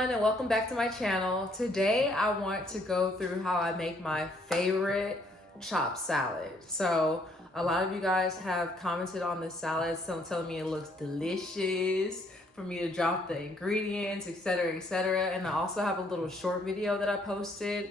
everyone, and welcome back to my channel. Today I want to go through how I make my favorite chopped salad. So a lot of you guys have commented on this salad, telling me it looks delicious, for me to drop the ingredients, etc, etc. And I also have a little short video that I posted,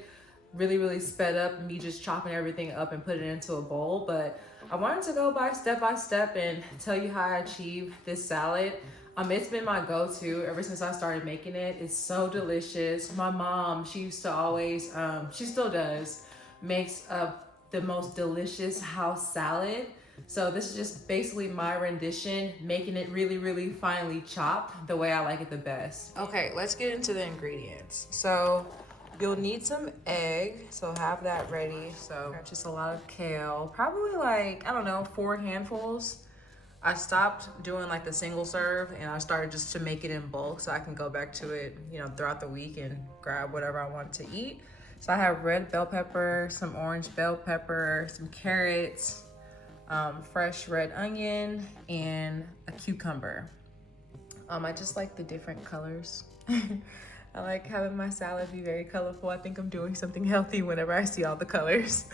really sped up, me just chopping everything up and put it into a bowl. But I wanted to go by step and tell you how I achieve this salad. It's been my go-to ever since I started making it. It's so delicious. My mom, she used to always, she still does, makes the most delicious house salad. So this is just basically my rendition, making it really finely chopped the way I like it the best. Okay, let's get into the ingredients. So you'll need some egg, so have that ready. So just a lot of kale, probably like, I don't know, 4 handfuls. I stopped doing like the single serve and I started just to make it in bulk so I can go back to it, throughout the week and grab whatever I want to eat. So I have red bell pepper, some orange bell pepper, some carrots, fresh red onion, and a cucumber. I just like the different colors. I like having my salad be very colorful. I think I'm doing something healthy whenever I see all the colors.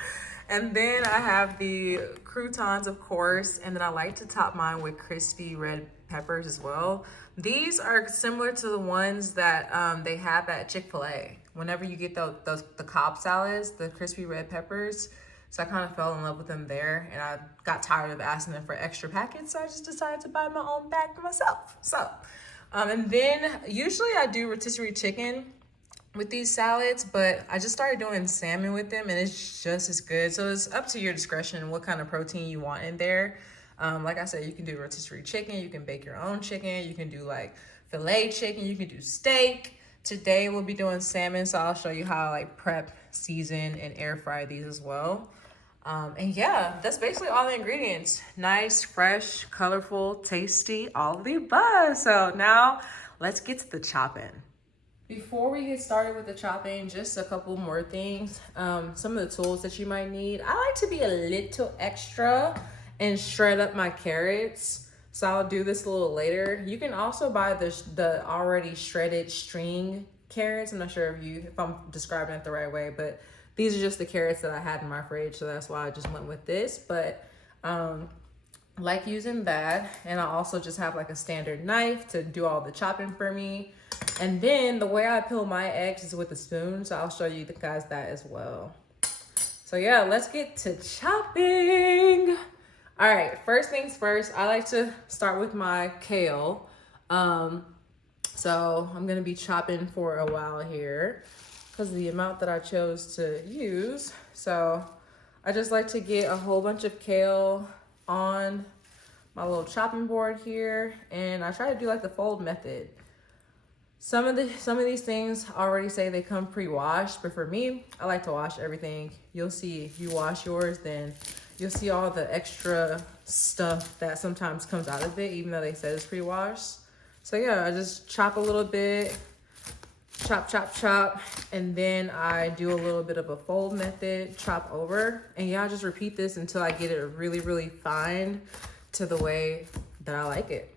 And then I have the croutons, of course, and then I like to top mine with crispy red peppers as well. These are similar to the ones that they have at Chick-fil-A. Whenever you get the Cobb salads, the crispy red peppers. So I kind of fell in love with them there, and I got tired of asking them for extra packets, so I just decided to buy my own bag myself. So, and then usually I do rotisserie chicken with these salads, but I just started doing salmon with them and it's just as good. So it's up to your discretion what kind of protein you want in there. Like I said, you can do rotisserie chicken, you can bake your own chicken, you can do like filet chicken, you can do steak. Today we'll be doing salmon, so I'll show you how I like prep, season, and air fry these as well. And yeah, that's basically all the ingredients. Nice, fresh, colorful, tasty, all of the above. So now let's get to the chopping. Before we get started with the chopping, just a couple more things. Some of the tools that you might need. I like to be a little extra and shred up my carrots. So I'll do this a little later. You can also buy the already shredded string carrots. I'm not sure if I'm describing it the right way, but these are just the carrots that I had in my fridge. So that's why I just went with this. But like using that. And I also just have like a standard knife to do all the chopping for me. And then the way I peel my eggs is with a spoon, so I'll show you guys that as well. So yeah, let's get to chopping. All right, first things first, I like to start with my kale. So I'm gonna be chopping for a while here because of the amount that I chose to use. So I just like to get a whole bunch of kale on my little chopping board here, and I try to do like the fold method. Some of these things already say they come pre-washed, but for me, I like to wash everything. You'll see if you wash yours, then you'll see all the extra stuff that sometimes comes out of it, even though they said it's pre-washed. So yeah, I just chop a little bit, chop, and then I do a little bit of a fold method, chop over. And yeah, I just repeat this until I get it really fine to the way that I like it.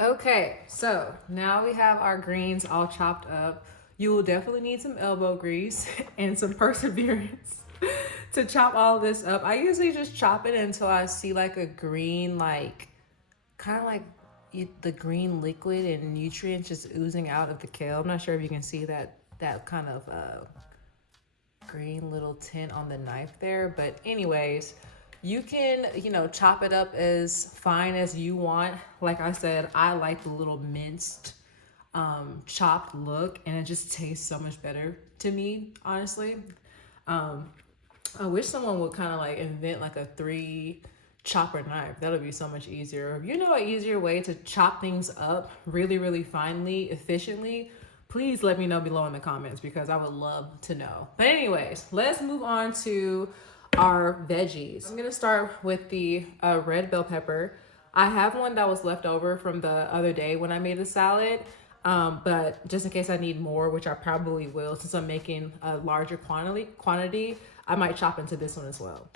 Okay, so now we have our greens all chopped up. You will definitely need some elbow grease and some perseverance to chop all this up. I usually just chop it until I see like a green, like kind of like the green liquid and nutrients just oozing out of the kale. I'm not sure if you can see that kind of green little tint on the knife there, but anyways, you can, you know, chop it up as fine as you want. Like I said, I like the little minced chopped look, and it just tastes so much better to me, honestly. I wish someone would kind of like invent like a 3 chopper knife. That'll be so much easier. If you know an easier way to chop things up really, really finely, efficiently, please let me know below in the comments because I would love to know. But anyways, let's move on to our veggies. I'm gonna start with the red bell pepper. I have one that was left over from the other day when I made the salad. But just in case I need more, which I probably will, since I'm making a larger quantity, I might chop into this one as well.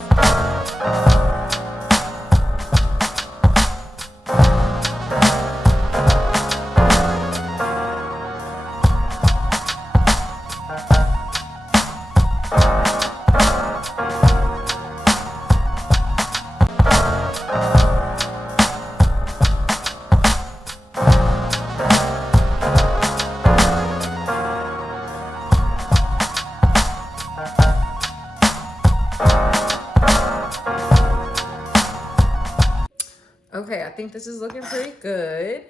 Okay, I think this is looking pretty good.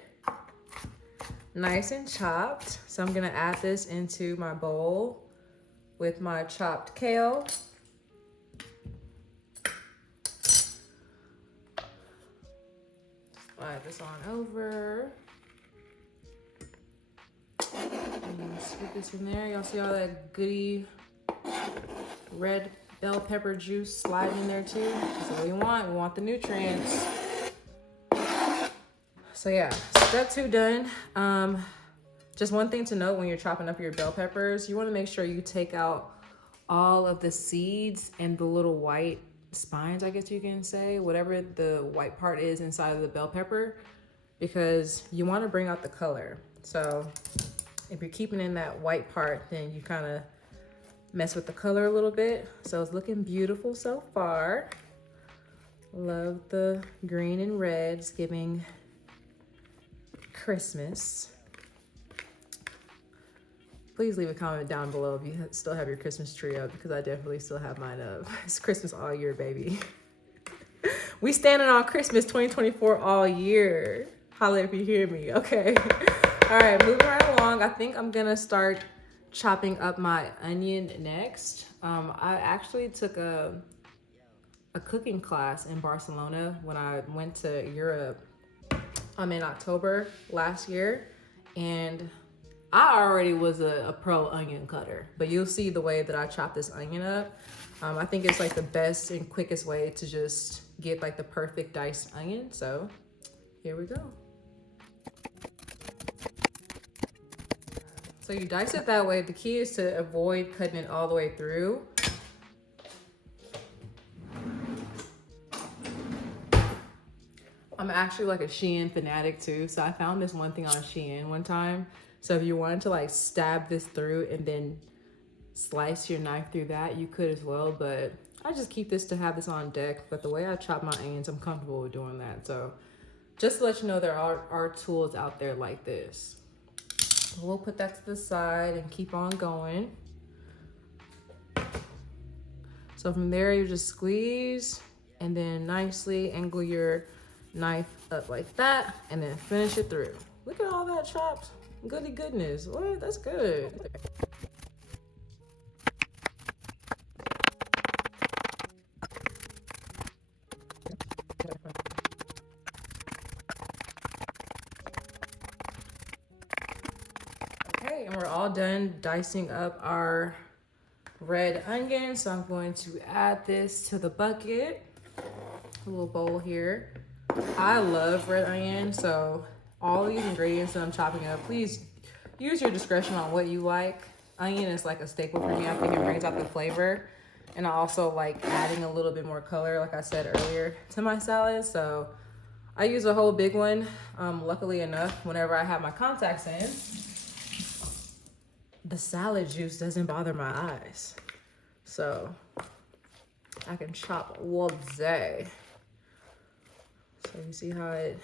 Nice and chopped. So I'm gonna add this into my bowl with my chopped kale. Slide this on over. And scoop this in there. Y'all see all that goody red bell pepper juice sliding in there too? That's what we want. We want the nutrients. So yeah, step 2 done. Just one thing to note when you're chopping up your bell peppers, you want to make sure you take out all of the seeds and the little white spines, I guess you can say, whatever the white part is inside of the bell pepper, because you want to bring out the color. So if you're keeping in that white part, then you kind of mess with the color a little bit. So it's looking beautiful so far. Love the green and red. It's giving Christmas. Please leave a comment down below if you still have your Christmas tree up, because I definitely still have mine up. It's Christmas all year, baby. We standing on Christmas 2024 all year. Holla if you hear me, okay? All right, moving right along. I think I'm gonna start chopping up my onion next. I actually took a cooking class in Barcelona when I went to Europe in October last year, and I already was a pro onion cutter, but you'll see the way that I chop this onion up. I think it's like the best and quickest way to just get like the perfect diced onion. So here we go. So you dice it that way. The key is to avoid cutting it all the way through. I'm actually like a Shein fanatic too. So I found this one thing on Shein one time. So if you wanted to like stab this through and then slice your knife through that, you could as well. But I just keep this to have this on deck. But the way I chop my onions, I'm comfortable with doing that. So just to let you know, there are tools out there like this. We'll put that to the side and keep on going. So from there, you just squeeze and then nicely angle your knife up like that and then finish it through. Look at all that chopped goody goodness. What? That's good. Okay, and we're all done dicing up our red onion. So I'm going to add this to the bucket, a little bowl here. I love red onion, so all these ingredients that I'm chopping up, please use your discretion on what you like. Onion is like a staple for me. I think it brings out the flavor. And I also like adding a little bit more color, like I said earlier, to my salad. So I use a whole big one. Luckily enough, whenever I have my contacts in, the salad juice doesn't bother my eyes. So I can chop all day. So you see how it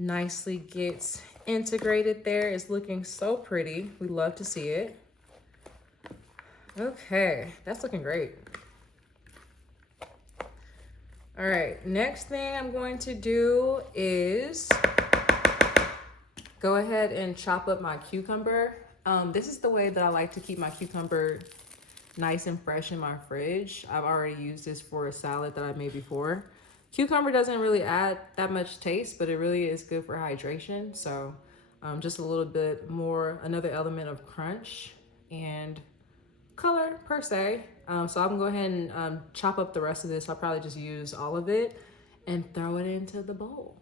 nicely gets integrated there. It's looking so pretty. We love to see it. Okay, that's looking great. All right, next thing I'm going to do is go ahead and chop up my cucumber. This is the way that I like to keep my cucumber nice and fresh in my fridge. I've already used this for a salad that I made before. Cucumber doesn't really add that much taste, but it really is good for hydration. So just a little bit more, another element of crunch and color per se. So I'm gonna go ahead and chop up the rest of this. I'll probably just use all of it and throw it into the bowl.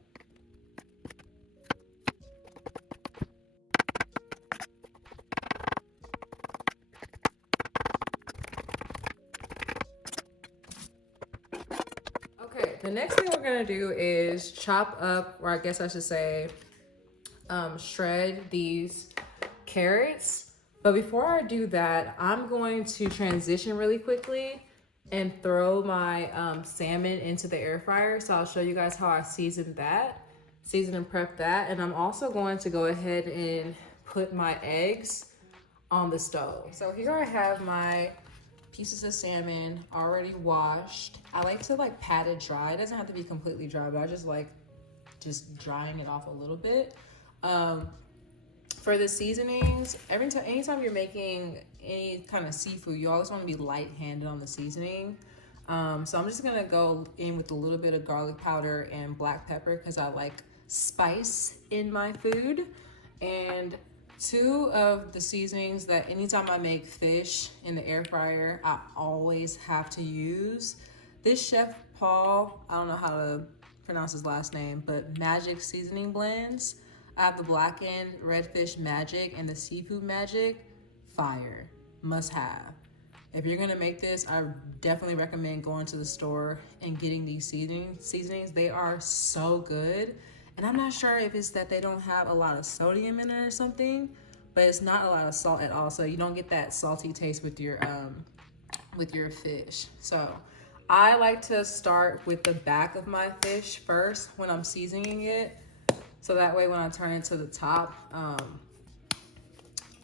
Okay, the next thing we're gonna do is chop up, or I guess I should say, shred these carrots. But before I do that, I'm going to transition really quickly and throw my salmon into the air fryer. So I'll show you guys how I season and prep that. And I'm also going to go ahead and put my eggs on the stove. So here I have my pieces of salmon already washed. I like to like pat it dry. It doesn't have to be completely dry, but I just like drying it off a little bit. For the seasonings, anytime you're making any kind of seafood, you always want to be light-handed on the seasoning. So I'm just gonna go in with a little bit of garlic powder and black pepper because I like spice in my food. And two of the seasonings that anytime I make fish in the air fryer, I always have to use. This Chef Paul, I don't know how to pronounce his last name, but Magic Seasoning Blends. I have the blackened redfish magic and the seafood magic. Fire, must have. If you're gonna make this, I definitely recommend going to the store and getting these seasonings. They are so good. And I'm not sure if it's that they don't have a lot of sodium in it or something, but it's not a lot of salt at all. So you don't get that salty taste with your fish. So I like to start with the back of my fish first when I'm seasoning it. So that way when I turn it to the top,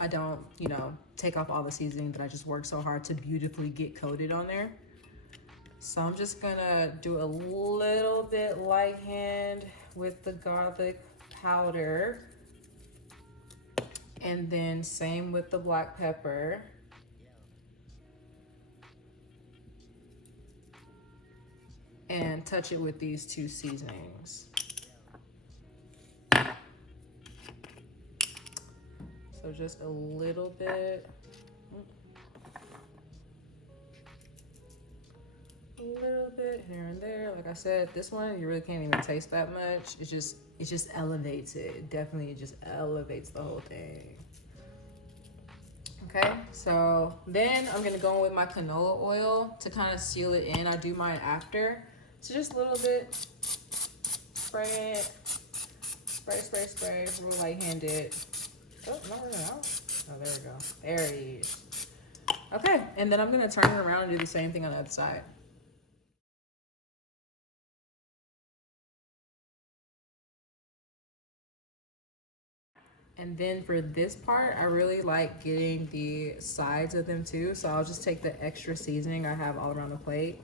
I don't, take off all the seasoning that I just worked so hard to beautifully get coated on there. So I'm just gonna do a little bit light hand with the garlic powder. And then same with the black pepper. And touch it with these two seasonings. So just a little bit. A little bit here and there. Like I said, this one you really can't even taste that much. It just elevates it. It just elevates the whole thing. Okay, so then I'm gonna go in with my canola oil to kind of seal it in. I do mine after. So just a little bit. Spray it. Spray. Real light-handed. Oh, not running out. Oh, there we go. There it is. Okay, and then I'm gonna turn it around and do the same thing on the other side. And then for this part, I really like getting the sides of them too. So I'll just take the extra seasoning I have all around the plate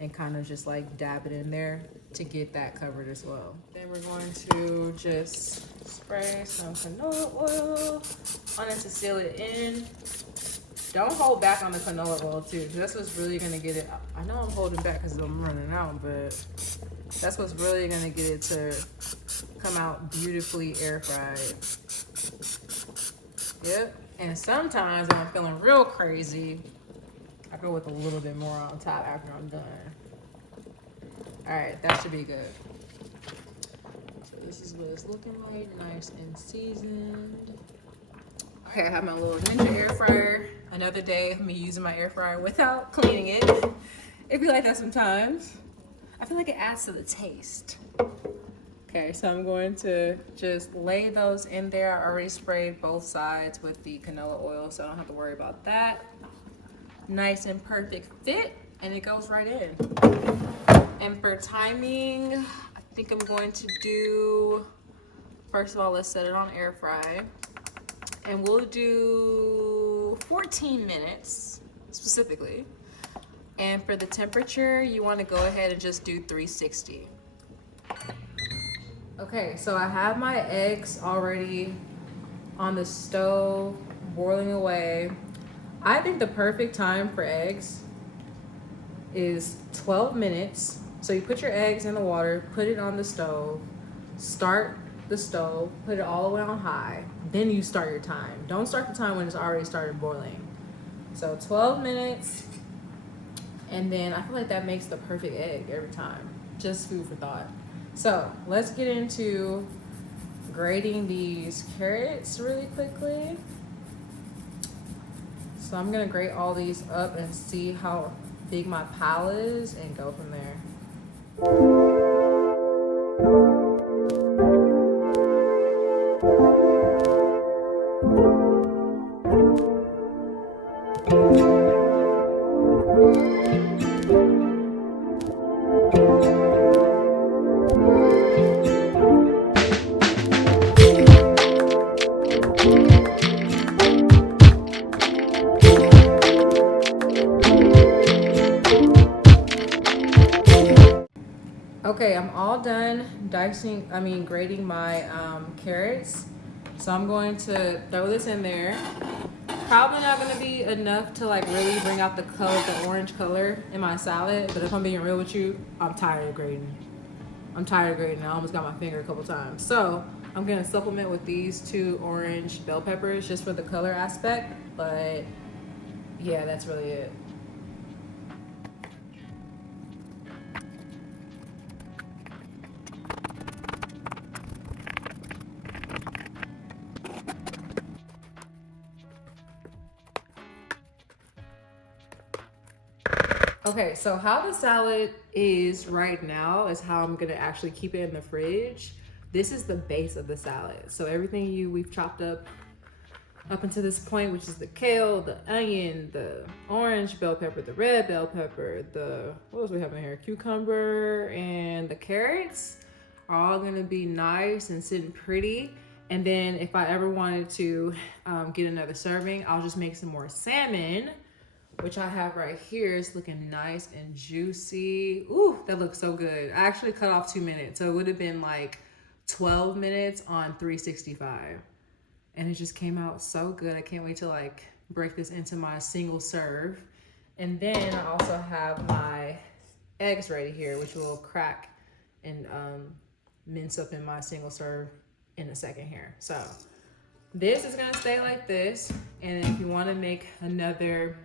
and kind of just like dab it in there to get that covered as well. Then we're going to just spray some canola oil on it to seal it in. Don't hold back on the canola oil too. That's what's really gonna get it. I know I'm holding back because I'm running out, but that's what's really gonna get it to come out beautifully air fried. Yep. And sometimes when I'm feeling real crazy, I go with a little bit more on top after I'm done. All right, that should be good. So this is what it's looking like, nice and seasoned. Okay, I have my little Ninja air fryer. Another day of me using my air fryer without cleaning it. It be like that sometimes. I feel like it adds to the taste. Okay, so I'm going to just lay those in there. I already sprayed both sides with the canola oil, so I don't have to worry about that. Nice and perfect fit, and it goes right in. And for timing, I think I'm going to do First of all, let's set it on air fry. And we'll do 14 minutes specifically. And for the temperature, you want to go ahead and just do 360. Okay, so I have my eggs already on the stove, boiling away. I think the perfect time for eggs is 12 minutes. So you put your eggs in the water, put it on the stove, start the stove, put it all the way on high, then you start your time. Don't start the time when it's already started boiling. So 12 minutes, and then I feel like that makes the perfect egg every time. Just food for thought. So let's get into grating these carrots really quickly. So I'm gonna grate all these up and see how big my pile is and go from there. Okay, I'm all done grating my carrots. So I'm going to throw this in there. Probably not gonna be enough to like really bring out the color, the orange color in my salad. But if I'm being real with you, I'm tired of grating. I almost got my finger a couple times. So I'm gonna supplement with these 2 orange bell peppers just for the color aspect. But yeah, that's really it. Okay, so how the salad is right now is how I'm gonna actually keep it in the fridge. This is the base of the salad. So everything we've chopped up until this point, which is the kale, the onion, the orange bell pepper, the red bell pepper, what else we have in here? Cucumber and the carrots are all gonna be nice and sitting pretty. And then if I ever wanted to get another serving, I'll just make some more salmon, which I have right here. It's looking nice and juicy. Ooh, that looks so good. I actually cut off 2 minutes, so it would have been like 12 minutes on 365. And it just came out so good. I can't wait to like break this into my single serve. And then I also have my eggs ready here, which will crack and mince up in my single serve in a second here. So this is gonna stay like this. And if you wanna make another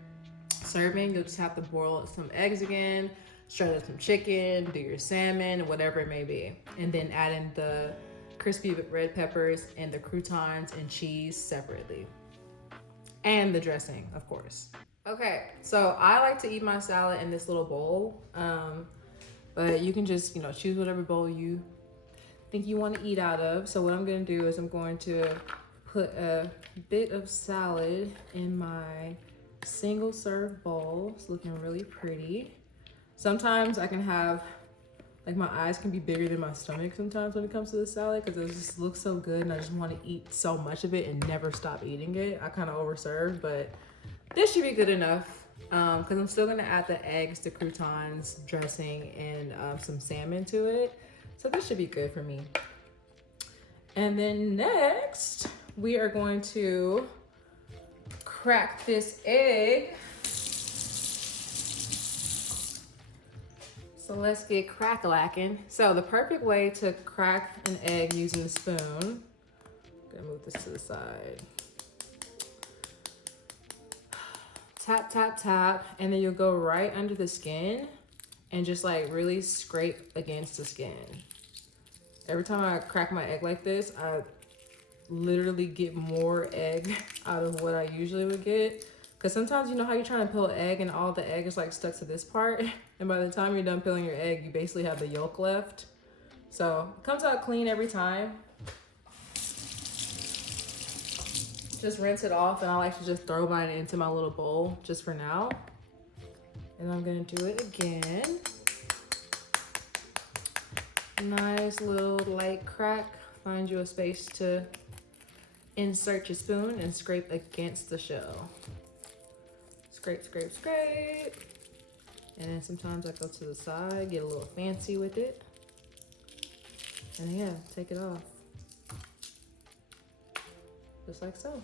serving, you'll just have to boil some eggs again, shred up some chicken, do your salmon, whatever it may be. And then add in the crispy red peppers and the croutons and cheese separately. And the dressing, of course. Okay, so I like to eat my salad in this little bowl. But you can just, choose whatever bowl you think you want to eat out of. So what I'm gonna do is I'm going to put a bit of salad in my single serve bowl. It's looking really pretty. Sometimes I can have, like, my eyes can be bigger than my stomach sometimes when it comes to the salad because it just looks so good and I just want to eat so much of it and never stop eating it. I kind of overserve, but this should be good enough because I'm still gonna add the eggs, the croutons, dressing, and some salmon to it. So this should be good for me. And then next, we are going to crack this egg. So let's get crack-a-lacking. So the perfect way to crack an egg using a spoon, I'm gonna move this to the side. Tap, tap, tap, and then you'll go right under the skin and just like really scrape against the skin. Every time I crack my egg like this, I literally get more egg out of what I usually would get. Because sometimes you know how you're trying to peel an egg and all the egg is like stuck to this part. And by the time you're done peeling your egg, you basically have the yolk left. So it comes out clean every time. Just rinse it off, and I like to just throw mine into my little bowl just for now. And I'm gonna do it again. Nice little light crack Find you a space to insert your spoon and scrape against the shell. Scrape, scrape, scrape. And then sometimes I go to the side, get a little fancy with it. And then, yeah, take it off. Just like so.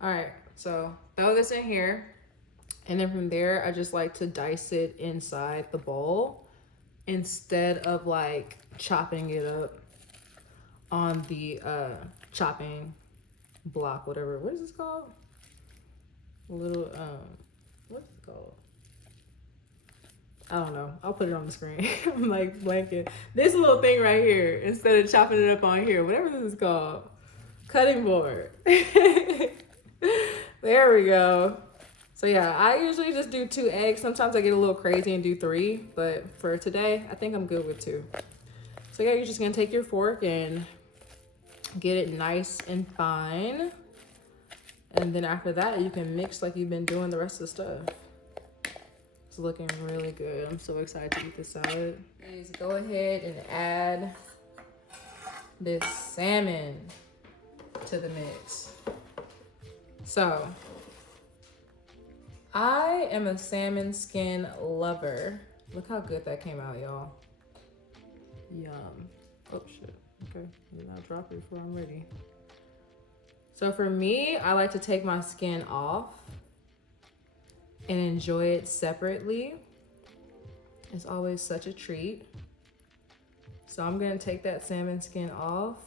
All right, so throw this in here. And then from there, I just like to dice it inside the bowl instead of like chopping it up on the chopping block, whatever. What is this called? A little, what's it called? I don't know. I'll put it on the screen. I'm like blanking. This little thing right here, instead of chopping it up on here, whatever this is called. Cutting board. There we go. So yeah, I usually just do 2 eggs. Sometimes I get a little crazy and do 3, but for today, I think I'm good with 2. So yeah, you're just gonna take your fork and get it nice and fine. And then after that, you can mix like you've been doing the rest of the stuff. It's looking really good. I'm so excited to eat this salad. Please go ahead and add this salmon to the mix. So, I am a salmon skin lover. Look how good that came out, y'all. Yum. Oh shit, okay. I'll drop it before I'm ready. So for me, I like to take my skin off and enjoy it separately. It's always such a treat. So I'm gonna take that salmon skin off.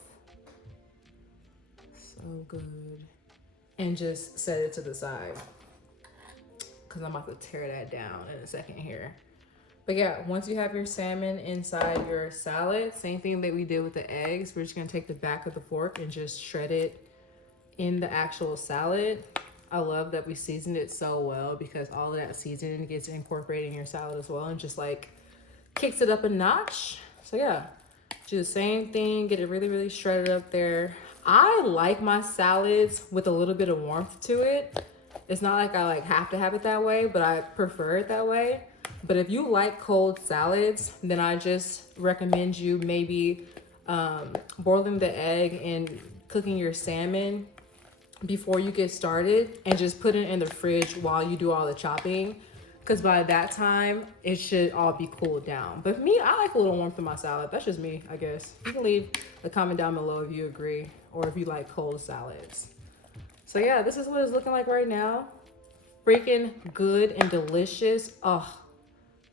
So good. And just set it to the side, because I'm about to tear that down in a second here. But yeah, once you have your salmon inside your salad, same thing that we did with the eggs, we're just gonna take the back of the fork and just shred it in the actual salad. I love that we seasoned it so well, because all of that seasoning gets incorporated in your salad as well and just like kicks it up a notch. So yeah, do the same thing, get it really, really shredded up there. I like my salads with a little bit of warmth to it. It's not like I have to have it that way, but I prefer it that way. But if you like cold salads, then I just recommend you maybe boiling the egg and cooking your salmon before you get started, and just put it in the fridge while you do all the chopping, because by that time it should all be cooled down. But for me, I like a little warmth in my salad. That's just me, I guess. You can leave a comment down below if you agree, or if you like cold salads. So yeah, this is what it's looking like right now. Freaking good and delicious. Oh,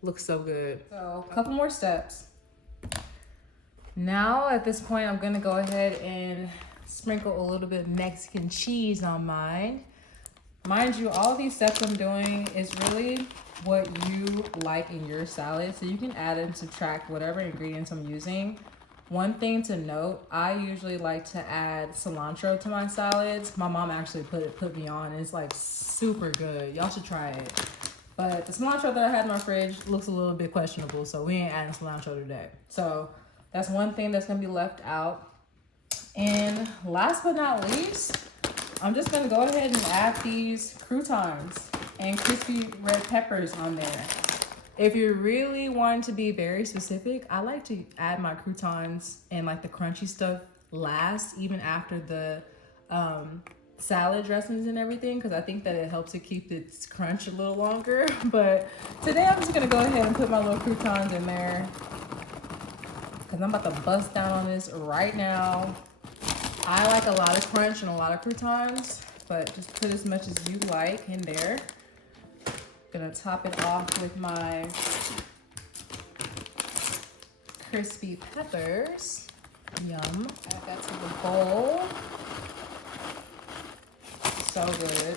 looks so good. So a couple more steps. Now at this point, I'm gonna go ahead and sprinkle a little bit of Mexican cheese on mine. Mind you, all these steps I'm doing is really what you like in your salad. So you can add and subtract whatever ingredients I'm using. One thing to note, I usually like to add cilantro to my salads. My mom actually put me on, and it's like super good. Y'all should try it. But the cilantro that I had in my fridge looks a little bit questionable, so we ain't adding cilantro today. So that's one thing that's gonna be left out. And last but not least, I'm just gonna go ahead and add these croutons and crispy red peppers on there. If you really want to be very specific, I like to add my croutons and like the crunchy stuff last, even after the salad dressings and everything, because I think that it helps to keep its crunch a little longer. But today I'm just gonna go ahead and put my little croutons in there, because I'm about to bust down on this right now. I like a lot of crunch and a lot of croutons, but just put as much as you like in there. Gonna top it off with my crispy peppers. Yum. Add that to the bowl. So good.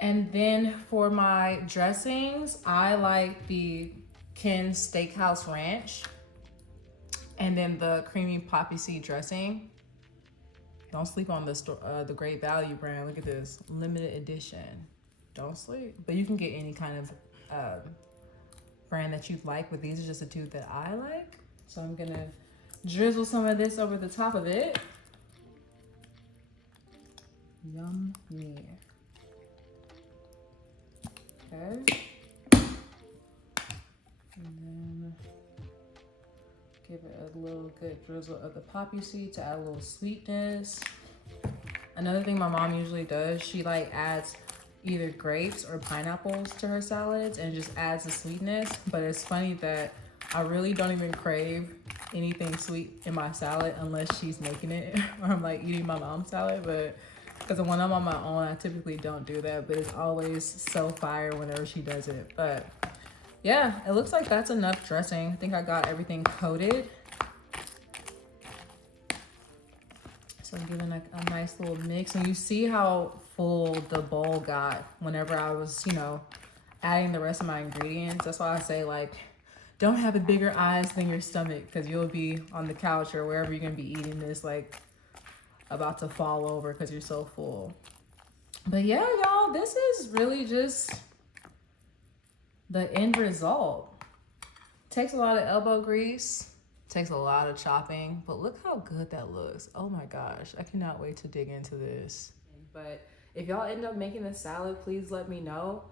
And then for my dressings, I like the Ken's Steakhouse Ranch, and then the creamy poppy seed dressing. Don't sleep on the Great Value brand. Look at this, limited edition. Don't sleep. But you can get any kind of brand that you like, but these are just the 2 that I like. So I'm gonna drizzle some of this over the top of it. Yum. Yeah. Okay. And then give it a little good drizzle of the poppy seed to add a little sweetness. Another thing my mom usually does, she like adds either grapes or pineapples to her salads and just adds the sweetness. But it's funny that I really don't even crave anything sweet in my salad unless she's making it or I'm like eating my mom's salad. But because when I'm on my own, I typically don't do that, but it's always so fire whenever she does it. But yeah, it looks like that's enough dressing. I think I got everything coated. So I'm giving a nice little mix. And you see how full the bowl got whenever I was, you know, adding the rest of my ingredients. That's why I say, like, don't have a bigger eyes than your stomach, because you'll be on the couch or wherever you're going to be eating this, like, about to fall over because you're so full. But yeah, y'all, this is really just the end result. Takes a lot of elbow grease, takes a lot of chopping, but look how good that looks. Oh my gosh, I cannot wait to dig into this. But if y'all end up making this salad, please let me know.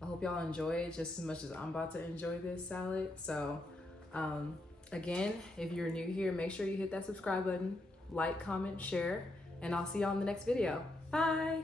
I hope y'all enjoy it just as much as I'm about to enjoy this salad. So again, if you're new here, make sure you hit that subscribe button, like, comment, share, and I'll see y'all in the next video. Bye.